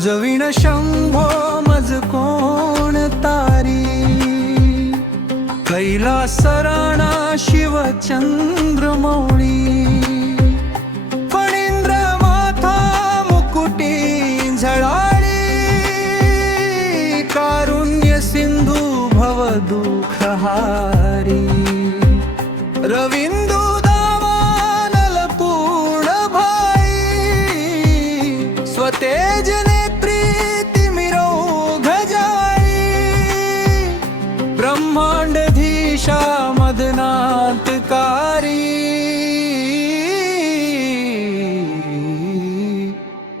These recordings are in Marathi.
तुझ विण शंभो मज कोण तारी, कैलासराणा शिव चंद्रमौळी, फणींद्र माथा मुकुटी झळाळी, कारुण्य सिंधू भव दुःखहारी, रविंदू दावानल पूर्ण भाई, स्वतेज नेत्री तिमिरौघ जाई, ब्रह्मांडधीशा मदनांतकारी,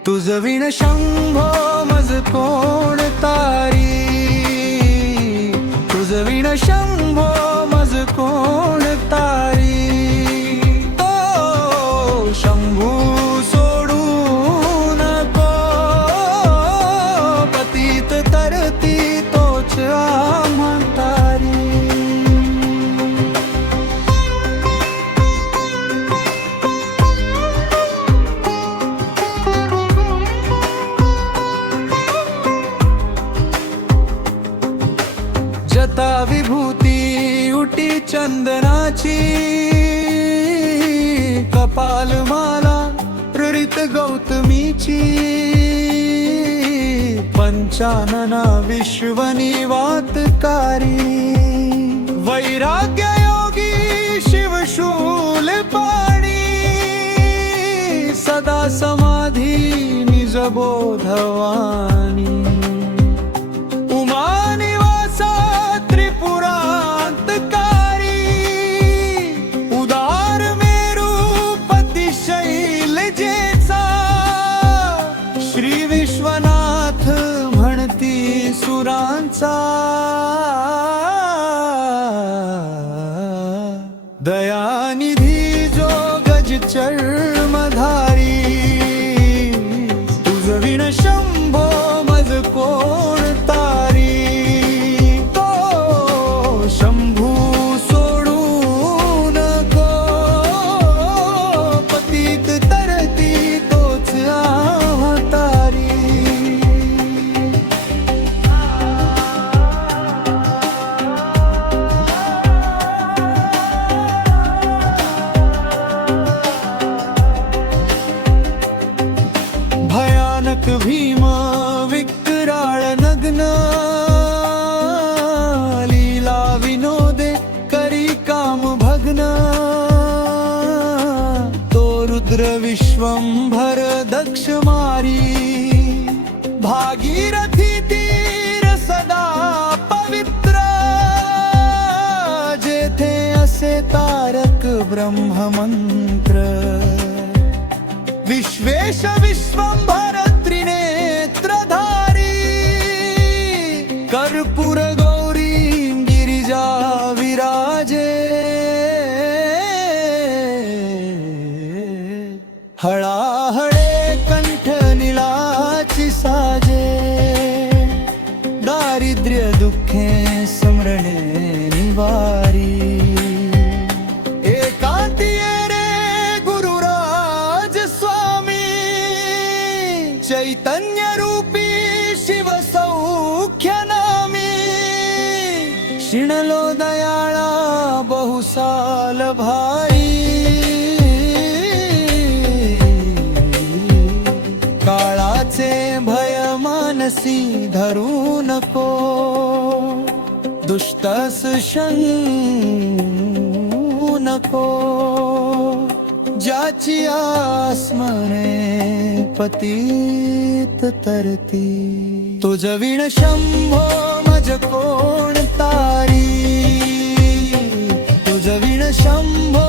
तुझ विण शंभो मज कोण तारी, तुझ विण शंभो मज कोण तारी, तो शंभू सोडू नको, पतित तरती तोच आम्हा तारी. जता विभूती उटी चंदनाची, कपाल माला ऋरित गौतमीची, पंचानना विश्वनिवातकारी, वैराग्य योगी शिवशूल पाणी, सदा समाधी निज बोधवानी, विश्वनाथ म्हणती सुरांचा, दयानिधी जो गज चर्मधारी, तुझ विण शंभो मज कोण तारी, तो शंभू सोडू नको, पतित तरती तोच आम्हा तारी. भयानक भीम विकराळ नग्न, लीला विनोदे करी काम भग्न, तो रुद्र विश्वंभर दक्ष मारी, भागीरथी तीर सदा पवित्र, जेथे असे तारक ब्रह्ममंत्र, विश्वेश विश्वंभर त्रिनेत्रधारी, कर्पूर गौरी गिरिजा विराजे, हळाहळे कंठ नीलाची साजे, दारिद्र्य दुःखे स्मरणे निवारी, चैतन्य रूपी शिव सौख्य नामी, शिणलो दयाळा बहुसाल भाई, काळाचे भय मानसी धरू नको, दुष्टस शंकू नको, ज्याची आसमने पतित तरती, तुझ विण शंभो मज कोण तारी, तुझ विण शंभो